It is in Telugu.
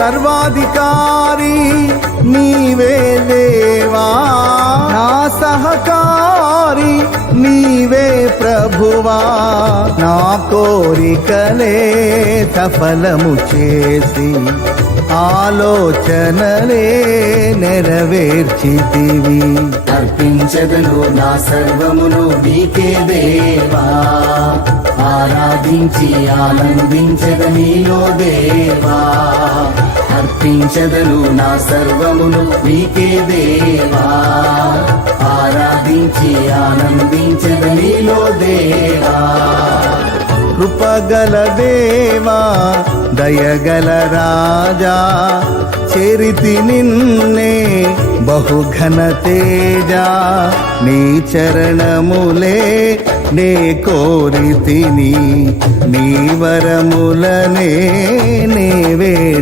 సర్వాధికారి నీవే దేవా, నా సహకారి నీవే ప్రభువా, నా కోరికలే సఫలము చేసి ఆలోచనలే నెరవేర్చితివి. అర్పించదను నా సర్వమును నీకే దేవా, ఆరాధించి ఆనందించద నీలో దేవా. అర్పించదను నా సర్వమును నీకే దేవా, ఆరాధించి ఆనందించద నీలో దేవా. కృపగల దేవా, దయగల రాజా, చేరితి నిన్నే బహుఘన తేజ. నీ చరణములే నే కోరితిని, నీ వరములనే నే వేడి